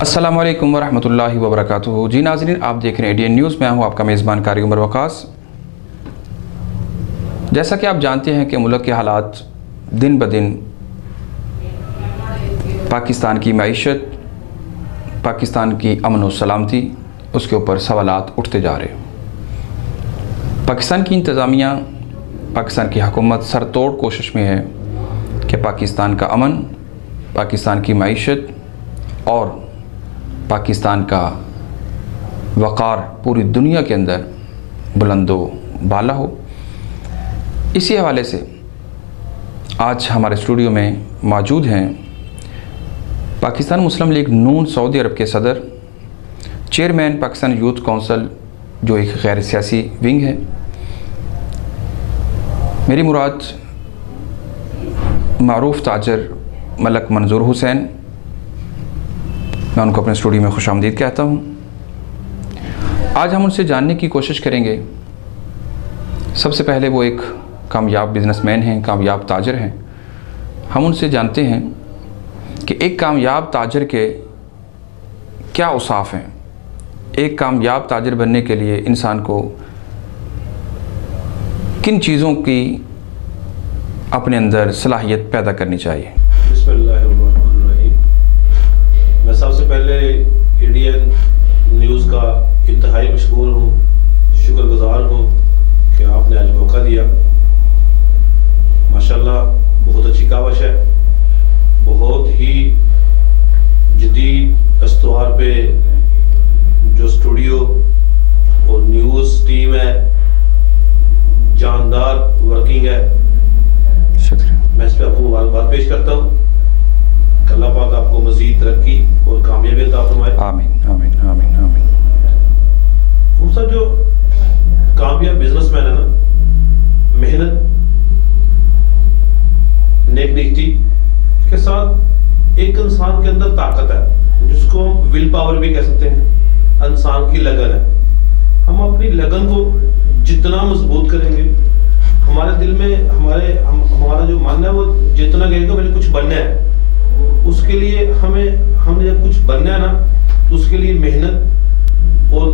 السلام علیکم ورحمۃ اللہ وبرکاتہ۔ جی ناظرین، آپ دیکھ رہے ہیں ADN نیوز، میں ہوں آپ کا میزبان قاری عمر وقاص۔ جیسا کہ آپ جانتے ہیں کہ ملک کے حالات دن بدن پاکستان کی معیشت، پاکستان کی امن و سلامتی، اس کے اوپر سوالات اٹھتے جا رہے ہیں۔ پاکستان کی انتظامیہ، پاکستان کی حکومت سر توڑ کوشش میں ہے کہ پاکستان کا امن، پاکستان کی معیشت اور پاکستان کا وقار پوری دنیا کے اندر بلند و بالا ہو۔ اسی حوالے سے آج ہمارے اسٹوڈیو میں موجود ہیں پاکستان مسلم لیگ نون سعودی عرب کے صدر، چیئرمین پاکستان یوتھ کونسل، جو ایک غیر سیاسی ونگ ہے۔ میری مراد معروف تاجر ملک منظور حسین، میں ان کو اپنے اسٹوڈیو میں خوش آمدید کہتا ہوں۔ آج ہم ان سے جاننے کی کوشش کریں گے۔ سب سے پہلے وہ ایک کامیاب بزنس مین ہیں، کامیاب تاجر ہیں۔ ہم ان سے جانتے ہیں کہ ایک کامیاب تاجر کے کیا اوصاف ہیں، ایک کامیاب تاجر بننے کے لیے انسان کو کن چیزوں کی اپنے اندر صلاحیت پیدا کرنی چاہیے۔ بسم اللہ الرحمن الرحیم۔ میں سب سے پہلے ADN نیوز کا انتہائی مشکور ہوں، شکر گزار ہوں کہ آپ نے آج موقع دیا۔ ماشاءاللہ بہت اچھی کاوش ہے، بہت ہی جدید استوار پہ جو اسٹوڈیو اور نیوز ٹیم ہے، جاندار ورکنگ ہے۔ شکریہ۔ میں اس پہ آپ کو مبارکباد پیش کرتا ہوں کہ اللہ پاک آپ کو مزید ترقی اور کامیابی عطا فرمائے۔ آمین آمین آمین آمین۔ ہم سب جو کامیاب بزنس مین ہے نا، محنت، نیک نیتی کے ساتھ ایک انسان کے اندر طاقت ہے جس کو ہم ول پاور بھی کہہ سکتے ہیں، انسان کی لگن ہے۔ ہم اپنی لگن کو جتنا مضبوط کریں گے، ہمارے دل میں ہمارا جو من ہے وہ جتنا کہے گا مجھے کچھ بننا ہے، اس کے لیے ہم نے جب کچھ بننا ہے نا تو اس کے لیے محنت اور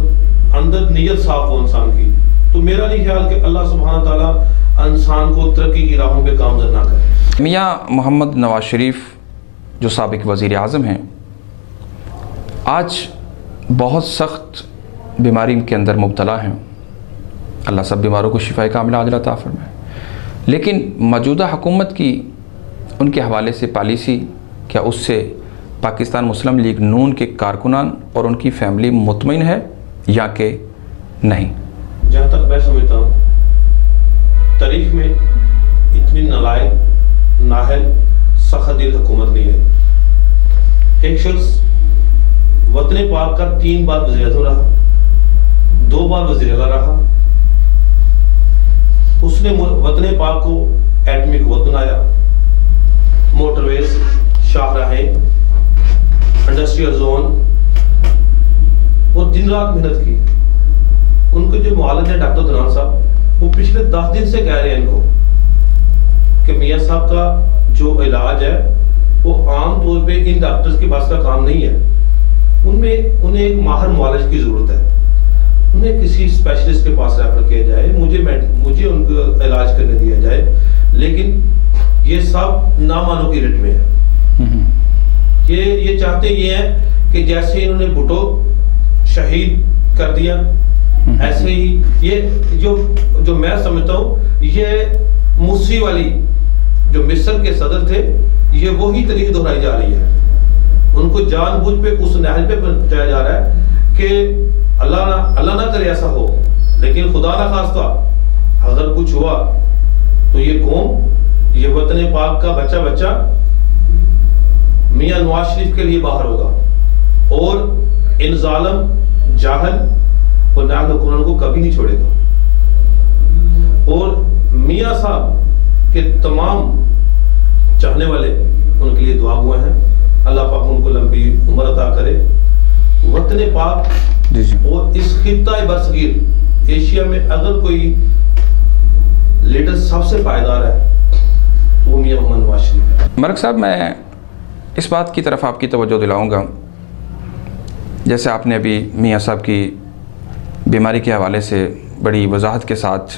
اندر نیت صاف ہو انسان کی۔ تو میرا نہیں خیال کہ اللہ سبحانہ تعالیٰ انسان کو ترقی کی راہوں پہ گامزن نہ کرے۔ میاں محمد نواز شریف جو سابق وزیر اعظم ہیں، آج بہت سخت بیماری کے اندر مبتلا ہیں۔ اللہ سب بیماروں کو شفائے کاملہ عاجلہ عطا فرمائے۔ لیکن موجودہ حکومت کی ان کے حوالے سے پالیسی، کیا اس سے پاکستان مسلم لیگ نون کے کارکنان اور ان کی فیملی مطمئن ہے یا کہ نہیں؟ جہاں تک میں سمجھتا ہوں تاریخ میں اتنی نالائق، نااہل، سخت دل حکومت نہیں ہے۔ ایک شخص وطن پاک کا 3 بار وزیر اعظم رہا، 2 بار وزیر اعلیٰ رہا۔ اس نے وطن پاک کو ایٹمی قوت بنایا، موٹر ویز، شاہراہیں، انڈسٹریل زون، اور دن رات محنت کی۔ ان کے جو معالج ہیں ڈاکٹر دنان صاحب، وہ پچھلے 10 دن سے کہہ رہے ہیں ان کو کہ میاں صاحب کا جو علاج ہے وہ عام طور پہ ان ڈاکٹرز کے پاس کا کام نہیں ہے، انہیں ایک ماہر معالج کی ضرورت ہے، انہیں کسی اسپیشلسٹ کے پاس ریفر کیا جائے، مجھے ان کو علاج کرنے دیا جائے۔ لیکن یہ سب نامانوں کی رٹ میں ہے۔ یہ چاہتے یہ ہیں کہ جیسے انہوں نے بھٹو شہید کر دیا، ایسے ہی یہ جو میں سمجھتا ہوں یہ موسی والی جو مصر کے صدر تھے، یہ وہی طریقے دہرائی جا رہی ہے۔ ان کو جان بوجھ پہ اس نہج پہ پہنچایا جا رہا ہے کہ اللہ نہ کرے ایسا ہو، لیکن خدا نہ خواستہ اگر کچھ ہوا تو یہ قوم، یہ وطن پاک کا بچہ میاں نواز شریف کے لیے باہر ہوگا اور ان ظالم، جاہل اور نااہل حکمران کو کبھی نہیں چھوڑے گا۔ اور میاں صاحب کے تمام چاہنے والے ان کے لیے دعا ہوئے ہیں، اللہ پاک ان کو لمبی عمر عطا کرے۔ وطن پاک اور اس خطہ برصغیر ایشیا میں اگر کوئی لیڈر سب سے پائیدار ہے تو وہ میاں محمد نواز شریف ہے۔ ملک صاحب، میں اس بات کی طرف آپ کی توجہ دلاؤں گا جیسے آپ نے ابھی میاں صاحب کی بیماری کے حوالے سے بڑی وضاحت کے ساتھ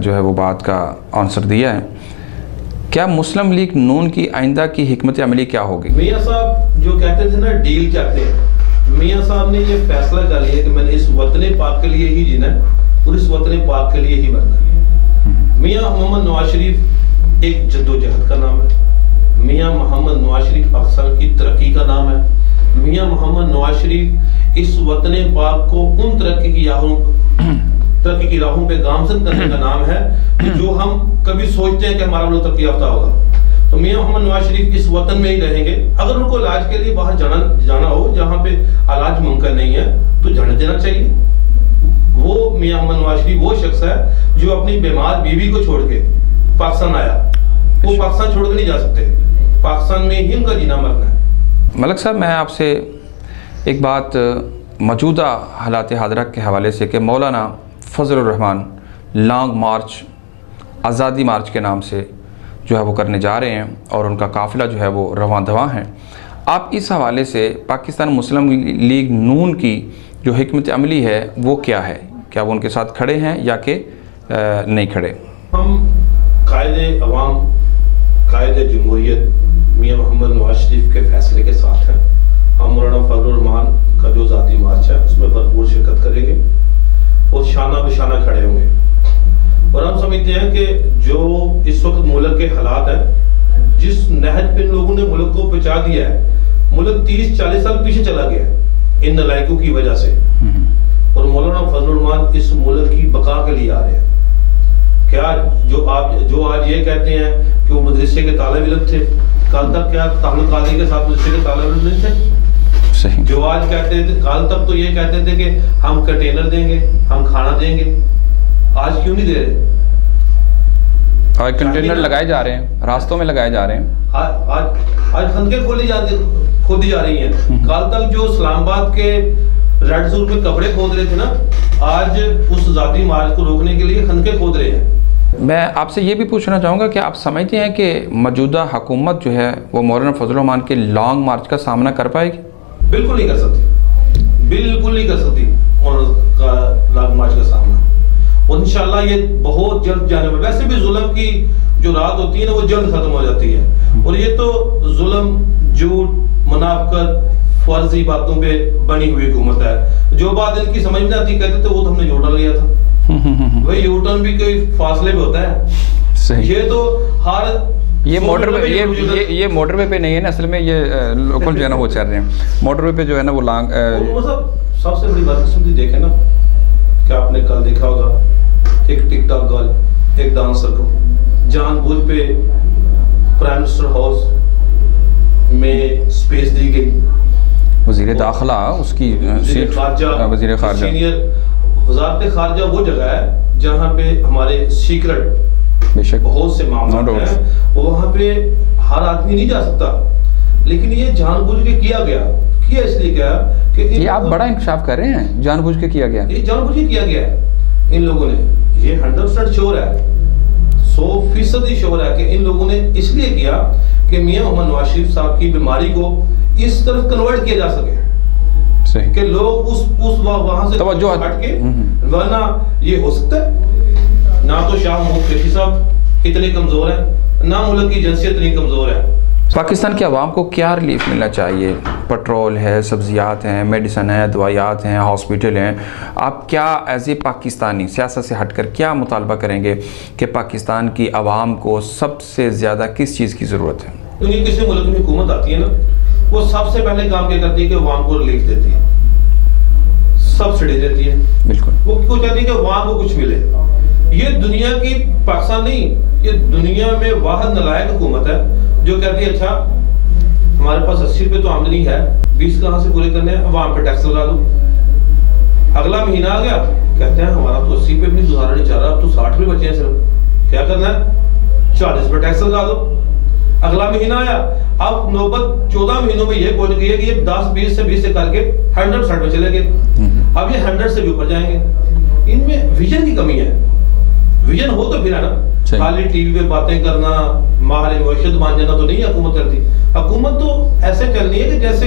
جو ہے وہ بات کا آنسر دیا ہے، کیا مسلم لیگ نون کی آئندہ کی حکمت عملی کیا ہوگی؟ میاں صاحب جو کہتے تھے نا ڈیل چاہتے ہیں، میاں صاحب نے یہ فیصلہ کر لیا کہ میں نے اس وطن پاک کے لیے ہی جینا ہے اور اس وطن پاک کے لیے ہی مرنا ہے۔ میاں محمد نواز شریف ایک جدوجہد کا نام ہے، میاں محمد نواز شریف پاکستان کی ترقی کا نام ہے، میاں محمد نواز شریف اس وطن پاک کو ان ترقی کی راہوں پہ گامزن کرنے کا نام ہے جو ہم کبھی سوچتے ہیں کہ ہمارا ملک ترقی یافتہ ہوگا۔ تو میاں محمد نواز شریف اس وطن میں ہی رہیں گے، اگر ان کو علاج کے لیے باہر جانا ہو جہاں پہ علاج ممکن نہیں ہے تو جانے دینا چاہیے۔ وہ میاں محمد نواز شریف وہ شخص ہے جو اپنی بیمار بیوی کو چھوڑ کے پاکستان آیا، وہ پاکستان چھوڑ کے نہیں جا سکتے، پاکستان میں ہی ان کا جینا مرنا ہے۔ ملک صاحب، میں آپ سے ایک بات موجودہ حالات حاضرہ کے حوالے سے کہ مولانا فضل الرحمان لانگ مارچ، آزادی مارچ کے نام سے جو ہے وہ کرنے جا رہے ہیں اور ان کا قافلہ جو ہے وہ رواں دواں ہے، آپ اس حوالے سے پاکستان مسلم لیگ نون کی جو حکمت عملی ہے وہ کیا ہے؟ کیا وہ ان کے ساتھ کھڑے ہیں یا کہ نہیں کھڑے؟ ہم قائد عوام، قائد جمہوریت میاں محمد نواز شریف کے فیصلے کے ساتھ ہیں۔ ہم مولانا فضل الرحمان کا جو ذاتی مارچ ہے اس میں بھرپور شرکت کریں گے اور شانہ بشانہ کھڑے ہوں گے، اور ہم سمجھتے ہیں کہ جو اس وقت ملک کے حالات ہیں، جس نہج پہ ان لوگوں نے ملک کو پہنچا دیا ہے، ملک 30-40 سال پیچھے چلا گیا ان نالائقوں کی وجہ سے، اور مولانا فضل الرحمان اس ملک کی بقا کے لیے آ رہے ہیں۔ کیا جو آج یہ کہتے ہیں کہ وہ مدرسے کے طالب علم تھے، کل تک کیا تعلق قادری کے ساتھ مدرسے کے طالب علم نہیں تھے؟ صحیح۔ جو آج کہتے تھے، کل تک تو یہ کہتے تھے کہ ہم کنٹینر دیں گے، ہم کھانا دیں گے، آج کیوں نہیں دے رہے؟ آج کنٹینر لگائے جا رہے ہیں، راستوں میں لگائے جا رہے ہیں، آج خندقیں کھودی جا رہی ہیں۔ کل تک جو اسلام آباد کے ریڈ زون میں کپڑے کھود رہے تھے نا، آج اس ذاتی مارچ کو روکنے کے لیے خندقیں کھود رہے ہیں۔ میں آپ سے یہ بھی پوچھنا چاہوں گا کہ آپ سمجھتے ہیں کہ موجودہ حکومت جو ہے وہ مولانا فضل الرحمان کے لانگ مارچ کا سامنا کر پائے گی؟ بالکل نہیں کر سکتی، بالکل نہیں کر سکتی لانگ مارچ کا سامنا، اور انشاءاللہ یہ بہت جلد جانے والا۔ ویسے بھی ظلم کی جو رات ہوتی ہے نا وہ جلد ختم ہو جاتی ہے، اور یہ تو ظلم، جھوٹ، منافقت، فرضی باتوں پہ بنی ہوئی حکومت ہے۔ جو بات ان کی سمجھ میں آتی کہتے تھے وہ تو ہم نے یوٹرن لیا تھا، وہی یوٹرن بھی کوئی فاصلے پہ ہوتا ہے۔ صحیح۔ یہ تو ہر یہ موٹر وے پہ نہیں ہے نا، اصل میں یہ لوکل جو ہے نا وہ چل رہے ہیں موٹر وے پہ جو ہے نا وہ لانگ۔ سب سے بڑی بدقسمتی دیکھیں نا، کیا آپ نے کل دیکھا ہوگا ایک ٹک ٹاک گرل، ایک ڈانسر کو جان بوجھ پہ پرائم منسٹر ہاؤس میں سپیس دی گئی۔ وزیر داخلہ اس کی سیٹ، وزیر خارجہ، سینئر وزارت خارجہ وہ جگہ ہے جہاں پہ ہمارے سیکرٹ بے شک بہت سے معاملات ہیں، وہاں پہ ہر آدمی نہیں جا سکتا، لیکن یہ جان بوجھ کے کیا اس لیے کیا کہ یہ آپ بڑا انکشاف کر رہے ہیں، جان بوجھ کے کیا گیا، یہ جان بوجھ کے کیا گیا ہے ان لوگوں نے۔ یہ 100% شور ہے، 100% شور ہے کہ ان لوگوں نے اس لیے کیا کہ میاں محمد نواز شریف صاحب کی بیماری کو اس طرف کنورٹ کیا جا سکے کہ لوگ اس وہاں سے توجہ ہٹ کے، ورنہ یہ ہو سکتا ہے نہ تو شاہ محمود قریشی صاحب اتنے کمزور ہیں، نہ ملک کی جنسیت اتنی کمزور ہے۔ پاکستان کے عوام کو کیا ریلیف ملنا چاہیے؟ پٹرول ہے، سبزیات ہیں، میڈیسن ہے، دوائیات ہیں، ہاسپیٹل ہیں، آپ کیا ایز اے پاکستانی سیاست سے ہٹ کر کیا مطالبہ کریں گے کہ پاکستان کی عوام کو سب سے زیادہ کس چیز کی ضرورت ہے؟ کیونکہ کسی ملک میں حکومت آتی ہے نا، وہ سب سے پہلے کام کیا کرتی ہے کہ عوام کو ریلیف دیتی ہے، سبسڈی دیتی ہے، بالکل، وہ چاہتی ہے کہ عوام کو کچھ ملے۔ یہ دنیا کی، پاکستان نہیں، یہ دنیا میں واحد نالائق حکومت ہے جو کہتی ہے اچھا ہمارے پاس 80 روپے تو آمدنی ہے، 20 کہاں سے پورے کرنے ہیں، عوام پہ ٹیکس لگا دو۔ اگلا مہینہ آ گیا، کہتے ہیں ہمارا تو 80 پہ بھی گزارا نہیں چاہ رہا، اب تو 60 روپے بچے ہیں، صرف کیا کرنا ہے، 40 پہ ٹیکس لگا دو۔ اگلا مہینہ آیا، اب نوبت 14 مہینوں میں یہ پہنچ گئی ہے کہ یہ 10 20 سے کر کے 100% پہ چلے گئے، اب یہ 100 سے بھی اوپر جائیں گے۔ ان میں ویژن کی کمی ہے، ویژن ہو تو پھر ہے نا، خالی ٹی وی پہ باتیں کرنا، ماہر معیشت مان جانا تو نہیں حکومت کرتی۔ حکومت تو ایسے چلنی ہے کہ جیسے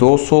200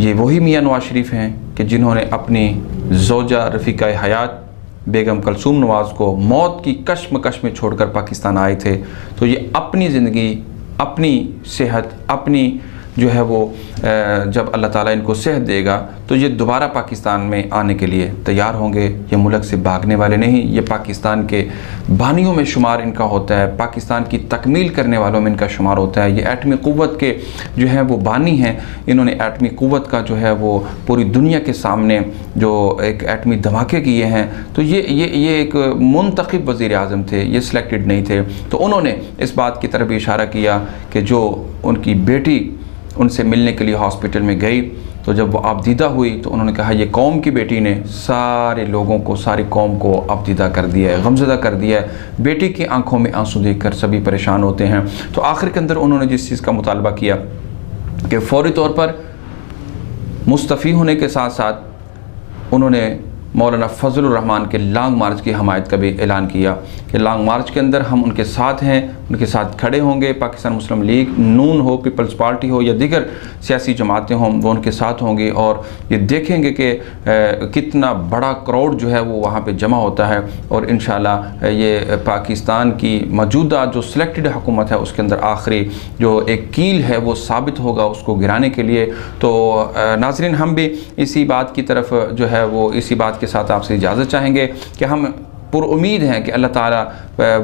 یہ وہی میاں نواز شریف ہیں کہ جنہوں نے اپنی زوجہ رفیقہ حیات بیگم کلثوم نواز کو موت کی کشمکش میں چھوڑ کر پاکستان آئے تھے. تو یہ اپنی زندگی، اپنی صحت، اپنی جو ہے وہ جب اللہ تعالیٰ ان کو صحت دے گا تو یہ دوبارہ پاکستان میں آنے کے لیے تیار ہوں گے. یہ ملک سے بھاگنے والے نہیں، یہ پاکستان کے بانیوں میں شمار ان کا ہوتا ہے، پاکستان کی تکمیل کرنے والوں میں ان کا شمار ہوتا ہے. یہ ایٹمی قوت کے جو ہے وہ بانی ہیں. انہوں نے ایٹمی قوت کا جو ہے وہ پوری دنیا کے سامنے جو ایک ایٹمی دھماکے کیے ہیں. تو یہ ایک منتخب وزیر اعظم تھے، یہ سلیکٹڈ نہیں تھے. تو انہوں نے اس بات کی طرف بھی اشارہ کیا کہ جو ان کی بیٹی ان سے ملنے کے لیے ہاسپٹل میں گئی تو جب وہ آبدیدہ ہوئی تو انہوں نے کہا یہ قوم کی بیٹی نے سارے لوگوں کو، ساری قوم کو آبدیدہ کر دیا ہے، غمزدہ کر دیا ہے. بیٹی کی آنکھوں میں آنسو دیکھ کر سبھی پریشان ہوتے ہیں. تو آخر کے اندر انہوں نے جس چیز کا مطالبہ کیا کہ فوری طور پر مستعفی ہونے کے ساتھ ساتھ انہوں نے مولانا فضل الرحمان کے لانگ مارچ کی حمایت کا بھی اعلان کیا کہ لانگ مارچ کے اندر ہم ان کے ساتھ ہیں، ان کے ساتھ کھڑے ہوں گے. پاکستان مسلم لیگ نون ہو، پیپلز پارٹی ہو یا دیگر سیاسی جماعتیں ہوں، وہ ان کے ساتھ ہوں گی اور یہ دیکھیں گے کہ کتنا بڑا کراؤڈ جو ہے وہ وہاں پہ جمع ہوتا ہے. اور انشاءاللہ یہ پاکستان کی موجودہ جو سلیکٹڈ حکومت ہے اس کے اندر آخری جو ایک کیل ہے وہ ثابت ہوگا اس کو گرانے کے لیے. تو ناظرین، ہم بھی اسی بات کی طرف جو ہے وہ اسی بات کے ساتھ آپ سے اجازت چاہیں گے کہ ہم پر امید ہیں کہ اللہ تعالیٰ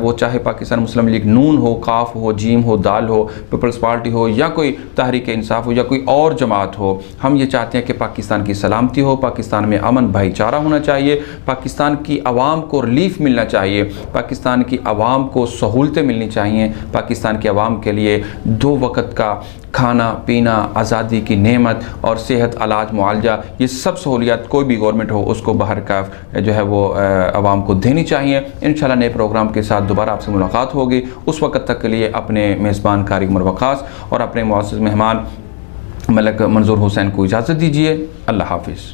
وہ چاہے پاکستان مسلم لیگ نون ہو، قاف ہو، جیم ہو، دال ہو، پیپلز پارٹی ہو یا کوئی تحریک انصاف ہو یا کوئی اور جماعت ہو، ہم یہ چاہتے ہیں کہ پاکستان کی سلامتی ہو، پاکستان میں امن بھائی چارہ ہونا چاہیے، پاکستان کی عوام کو ریلیف ملنا چاہیے، پاکستان کی عوام کو سہولتیں ملنی چاہیے، پاکستان کی عوام کے لیے 2 وقت کا کھانا پینا، آزادی کی نعمت اور صحت، علاج، معالجہ، یہ سب سہولیات کوئی بھی گورنمنٹ ہو اس کو بہر کاف جو ہے وہ عوام کو دینی چاہیے. انشاءاللہ نئے پروگرام کے ساتھ دوبارہ آپ سے ملاقات ہوگی. اس وقت تک کے لیے اپنے میزبان قاری عمر وقاص اور اپنے معزز مہمان ملک منظور حسین کو اجازت دیجیے. اللہ حافظ.